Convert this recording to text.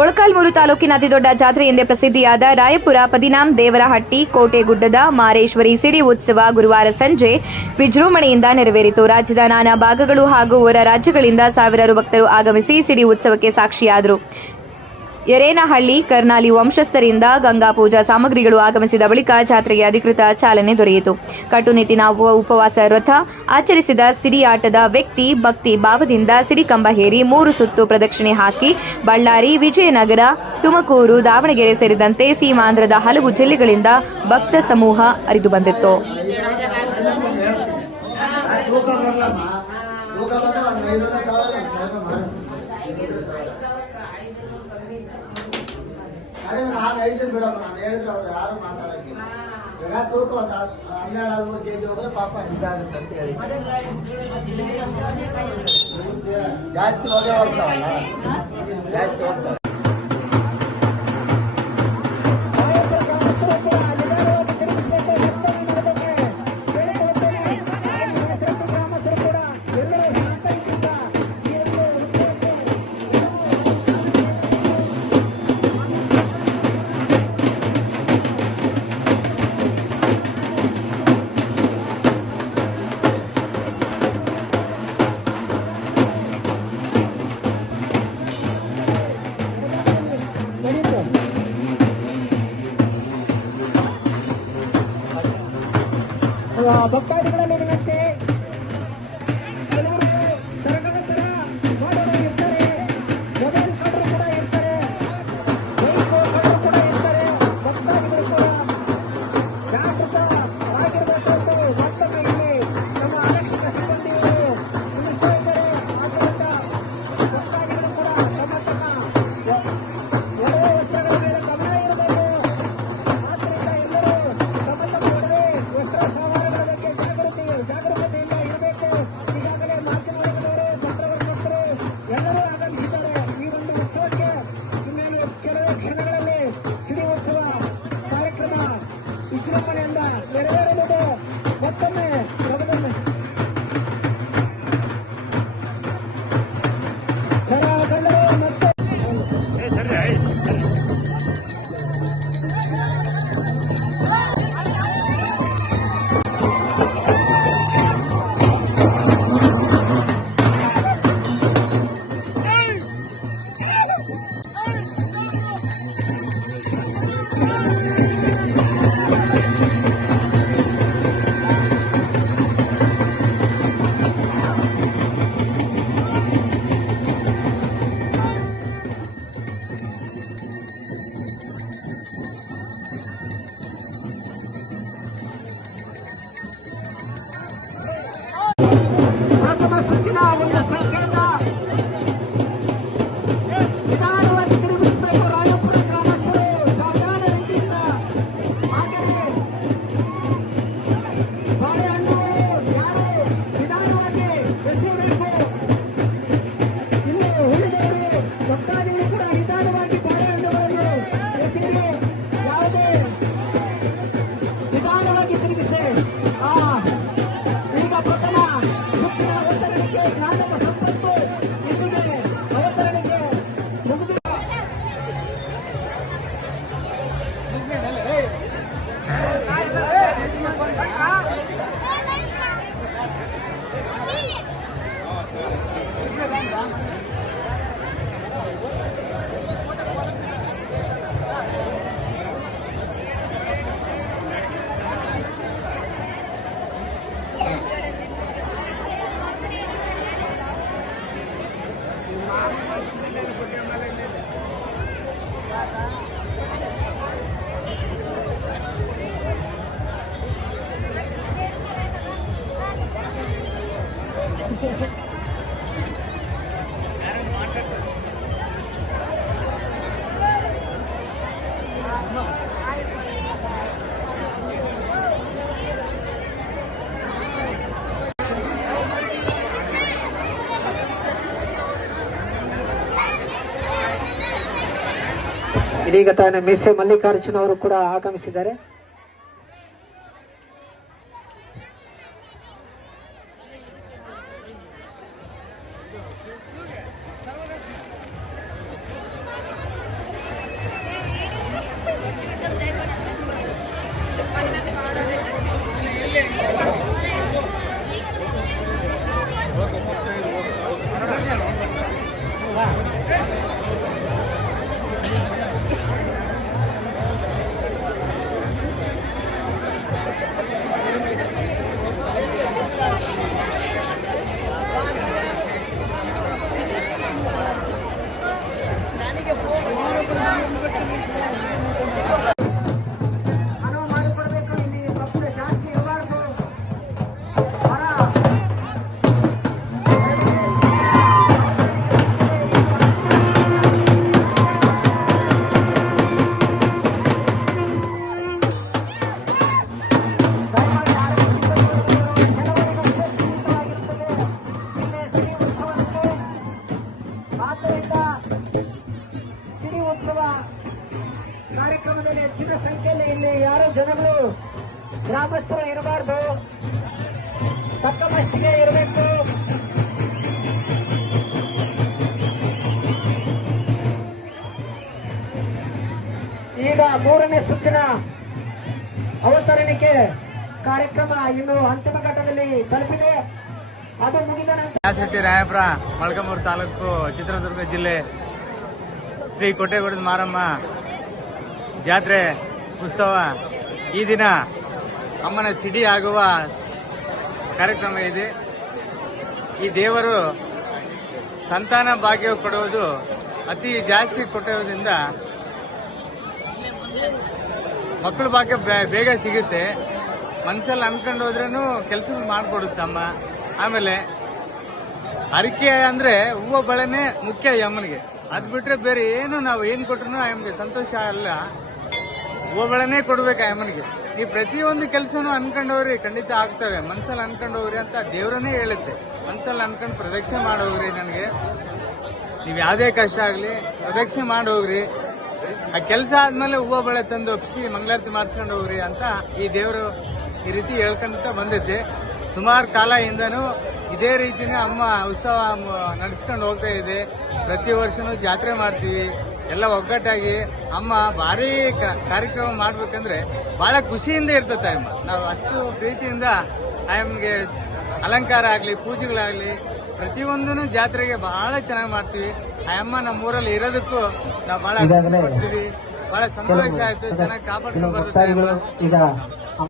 ಮೊಳಕಾಲ್ಮೂರು ತಾಲೂಕಿನ ಅತಿದೊಡ್ಡ ಜಾತ್ರೆ ಎಂದೇ ಪ್ರಸಿದ್ಧಿಯಾದ ರಾಯಪುರ ಪದಿನಾಂ ದೇವರಹಟ್ಟಿ ಕೋಟೆಗುಡ್ಡದ ಮಾರೇಶ್ವರಿ ಸಿಡಿ ಉತ್ಸವ ಗುರುವಾರ ಸಂಜೆ ವಿಜೃಂಭಣೆಯಿಂದ ನೆರವೇರಿತು. ರಾಜ್ಯದ ನಾನಾ ಭಾಗಗಳು ಹಾಗೂ ಹೊರ ರಾಜ್ಯಗಳಿಂದ ಸಾವಿರಾರು ಭಕ್ತರು ಆಗಮಿಸಿ ಸಿಡಿ ಉತ್ಸವಕ್ಕೆ ಸಾಕ್ಷಿಯಾದರು. ಯರೇನಹಳ್ಳಿ ಕರ್ನಾಲಿ ವಂಶಸ್ಥರಿಂದ ಗಂಗಾ ಪೂಜಾ ಸಾಮಗ್ರಿಗಳು ಆಗಮಿಸಿದ ಬಳಿಕ ಜಾತ್ರೆಗೆ ಅಧಿಕೃತ ಚಾಲನೆ ದೊರೆಯಿತು. ಕಟ್ಟುನಿಟ್ಟಿನ ಉಪವಾಸ ವ್ರತ ಆಚರಿಸಿದ ಸಿಡಿ ಆಟದ ವ್ಯಕ್ತಿ ಭಕ್ತಿ ಭಾವದಿಂದ ಸಿಡಿ ಕಂಬ ಹೇರಿ 3 ಸುತ್ತು ಪ್ರದಕ್ಷಿಣೆ ಹಾಕಿ ಬಳ್ಳಾರಿ, ವಿಜಯನಗರ, ತುಮಕೂರು, ದಾವಣಗೆರೆ ಸೇರಿದಂತೆ ಸೀಮಾಂಧ್ರದ ಹಲವು ಜಿಲ್ಲೆಗಳಿಂದ ಭಕ್ತ ಸಮೂಹ ಹರಿದು ಬಂದಿತ್ತು. ನಾನು ಐದು ಬಿಡಮ್ಮ, ನಾನು ಹೇಳಿದ್ರೆ ಅವ್ರು ಯಾರು ಮಾತಾಡೋಕ್ಕಿಲ್ಲ. ಇವಾಗ ತೂಕ ಒಂದು 12-13 ಕೆಜಿ ಹೋದ್ರೆ ಪಾಪ ಇದಾಗುತ್ತೆ ಅಂತ ಹೇಳಿ ಜಾಸ್ತಿ ಹೋಗೇ ಹೋಗ್ತಾವಲ್ಲ, ಜಾಸ್ತಿ ಹೋಗ್ತಾವೆ. ಭಕ್ತಾದಿಗಳಲ್ಲಿ ವಿನಂತಿ, ಕೆಲವರು ಸರಗರ ಕೂಡ ಮಾಡೋರು ಇರ್ತಾರೆ, ಮೊಬೈಲ್ ಕಾಡರು ಕೂಡ ಇರ್ತಾರೆ, ಬೈಕ್ ಕಾಡರು ಕೂಡ ಇರ್ತಾರೆ. ಭಕ್ತಾದಿಗಳು ಕೂಡ ಜಾಗೃತವಾಗಿರಬೇಕು ಅಂತ ಮತ್ತೊಮ್ಮೆ ಇಲ್ಲಿ ನಮ್ಮ ಆರಕ್ಷಕ ಸಿಬ್ಬಂದಿಗಳು ತಿಳಿಸ್ತಾ ಇದ್ದಾರೆ. ಆದ್ದರಿಂದ ಭಕ್ತಾದಿಗಳು ಕೂಡ ತಮ್ಮ ತಮ್ಮ ಒಡವೆ ವಸ್ತ್ರಗಳ ಮೇಲೆ ಗಮನ ಇರಬೇಕು. ಆದ್ದರಿಂದ ಎಲ್ಲರೂ ತಮ್ಮ ತಮ್ಮ ಒಡವೆ ವಸ್ತ್ರ ಸಾಮಾನುಗಳ ಬಗ್ಗೆ ಜಾಗರೂಕತೆಯಿಂದ ಇರಬೇಕು. ಈಗಾಗಲೇ ಮಾಧ್ಯಮದವರು, ಪತ್ರಕರ್ತರು ಎಲ್ಲರೂ ಆಗಮಿಸಿದ್ದಾರೆ. ಈ ಒಂದು ಉತ್ಸವಕ್ಕೆ ಇನ್ನೇನು ಕೆಲವೇ ಕ್ಷಣಗಳಲ್ಲಿ ಸಿಡಿ ಉತ್ಸವ ಕಾರ್ಯಕ್ರಮ ವಿಜೃಂಭಣೆಯಿಂದ ನೆರವೇರಬಹುದು. ಮತ್ತೊಮ್ಮೆ ಪ್ರಬಲನೆ ಸರಾಗಲ್ಲವೇ ಮತ್ತೆ ಪ್ರಥಮ ಸುತ್ತಿನ ಒಂದು ಸಂಕೇತ ನಿಧಾನವಾಗಿ ತಿರುಗಿಸಬೇಕು. ರಾಯಪುರ ಗ್ರಾಮಸ್ಥರು ಸಾಧಾರಣ ರೀತಿಯಿಂದ ಹಾಗೆಯೇ ಬಾಳೆಹಣ್ಣುಗಳು ಯಾರು ನಿಧಾನವಾಗಿ ಎಸೆಯಬೇಕು. ಇನ್ನು ಉಳಿದವರು ಭಕ್ತಾದಿಗಳು ಕೂಡ ನಿಧಾನವಾಗಿ ಬಾಳೆಹಣ್ಣುಗಳನ್ನು ಎಸೆಯಲು ಯಾವುದೇ ನಿಧಾನವಾಗಿ ತಿರುಗಿಸಿ. ಈಗ ಪ್ರಥಮ ಸುತ್ತಿನ ಅವತರಣಿಕೆ ಜ್ಞಾನದ ಸಂಪತ್ತು ಇಲ್ಲಿಗೆ ಅವತರಣಿಕೆ ಮುಗಿದಿದೆ. ಇದೀಗ ತಾನೇ ಮಿಸೆ ಮಲ್ಲಿಕಾರ್ಜುನ ಅವರು ಕೂಡ ಆಗಮಿಸಿದ್ದಾರೆ. ಉತ್ಸವ ಕಾರ್ಯಕ್ರಮದಲ್ಲಿ ಹೆಚ್ಚಿನ ಸಂಖ್ಯೆಯಲ್ಲಿ ಇಲ್ಲಿ ಯಾರು ಜನಗಳು ಗ್ರಾಮಸ್ಥರು ಇರಬಾರ್ದು, ತಕ್ಕ ಮಟ್ಟಿಗೆ ಇರಬೇಕು. ಈಗ ಮೂರನೇ ಸುತ್ತಿನ ಅವತರಣಿಕೆ ಕಾರ್ಯಕ್ರಮ ಇನ್ನು ಅಂತಿಮ ಘಟ್ಟದಲ್ಲಿ ತಲುಪಿದೆ. ಅದು ಮುಗಿದ ನಂತರ ಶೆಟ್ಟಿ ರಾಯಪುರ ಮೊಳಕಾಲ್ಮೂರು ತಾಲೂಕು ಚಿತ್ರದುರ್ಗ ಜಿಲ್ಲೆ ಶ್ರೀ ಕೋಟೆಗುಡ್ಡದ ಮಾರಮ್ಮ ಜಾತ್ರೆ ಉತ್ಸವ ಈ ದಿನ ಅಮ್ಮನ ಸಿಡಿ ಆಗುವ ಕಾರ್ಯಕ್ರಮ ಇದೆ. ಈ ದೇವರು ಸಂತಾನ ಭಾಗ್ಯ ಕೊಡುವುದು ಅತಿ ಜಾಸ್ತಿ ಕೊಟ್ಟೋದ್ರಿಂದ ಮಕ್ಕಳ ಭಾಗ್ಯ ಬೇಗ ಸಿಗುತ್ತೆ. ಮನಸ್ಸಲ್ಲಿ ಅನ್ಕೊಂಡು ಹೋದ್ರೂ ಕೆಲಸಗಳು ಮಾಡಿಕೊಡುತ್ತೆ ಅಮ್ಮ. ಆಮೇಲೆ ಹರಕೆ ಅಂದ್ರೆ ಹೂವು ಬಳೆನೆ ಮುಖ್ಯ ಈ ಅಮ್ಮನಿಗೆ. ಅದ್ ಬಿಟ್ರೆ ಬೇರೆ ಏನು ನಾವು ಏನ್ ಕೊಟ್ರು ಅಮ್ಮನಿಗೆ ಸಂತೋಷ ಅಲ್ಲ, ಹೂವು ಬಳೆನೇ ಕೊಡ್ಬೇಕು ಅಮ್ಮನಿಗೆ. ನೀವು ಪ್ರತಿಯೊಂದು ಕೆಲಸನೂ ಅನ್ಕೊಂಡವ್ರಿ ಖಂಡಿತ ಆಗ್ತವೆ. ಮನ್ಸಲ್ಲಿ ಅನ್ಕೊಂಡವ್ರಿ ಅಂತ ದೇವ್ರನ್ನೇ ಹೇಳುತ್ತೆ. ಮನ್ಸಲ್ಲಿ ಅನ್ಕೊಂಡು ಪ್ರದಕ್ಷಿಣೆ ಮಾಡೋಗ್ರಿ, ನನಗೆ ನೀವು ಯಾವುದೇ ಕಷ್ಟ ಆಗಲಿ ಪ್ರದಕ್ಷಿಣೆ ಮಾಡೋಗ್ರಿ, ಆ ಕೆಲಸ ಆದ್ಮೇಲೆ ಹೂವು ಬಳೆ ತಂದು ಒಪ್ಪಿಸಿ ಮಂಗಳಾರತಿ ಮಾಡಿಸ್ಕೊಂಡು ಹೋಗ್ರಿ ಅಂತ ಈ ದೇವರು ಈ ರೀತಿ ಹೇಳ್ಕೊಂತ ಬಂದೈತೆ. ಸುಮಾರು ಕಾಲದಿಂದನೂ ಇದೇ ರೀತಿನೇ ಅಮ್ಮ ಉತ್ಸವ ನಡೆಸ್ಕೊಂಡು ಹೋಗ್ತಾ ಇದೆ. ಪ್ರತಿ ವರ್ಷನೂ ಜಾತ್ರೆ ಮಾಡ್ತೀವಿ, ಎಲ್ಲ ಒಗ್ಗಟ್ಟಾಗಿ. ಅಮ್ಮ ಭಾರಿ ಕಾರ್ಯಕ್ರಮ ಮಾಡ್ಬೇಕಂದ್ರೆ ಬಹಳ ಖುಷಿಯಿಂದ ಇರ್ತತೆ ಅಮ್ಮ. ನಾವು ಅಷ್ಟು ಪ್ರೀತಿಯಿಂದ ಅಮ್ಮಗೆ ಅಲಂಕಾರ ಆಗಲಿ ಪೂಜೆಗಳಾಗಲಿ ಪ್ರತಿಯೊಂದೂ ಜಾತ್ರೆಗೆ ಬಹಳ ಚೆನ್ನಾಗಿ ಮಾಡ್ತೀವಿ. ಆ ಅಮ್ಮ ನಮ್ಮೂರಲ್ಲಿ ಇರೋದಕ್ಕೂ ನಾವು ಬಹಳ ಖುಷಿ ಪಡ್ತೀವಿ. ಬಹಳ ಸಂತೋಷ ಆಯ್ತು. ಚೆನ್ನಾಗಿ ಕಾಪಾಡ್ಕೊಂಡು ಬರುತ್ತೆ ಅಮ್ಮ.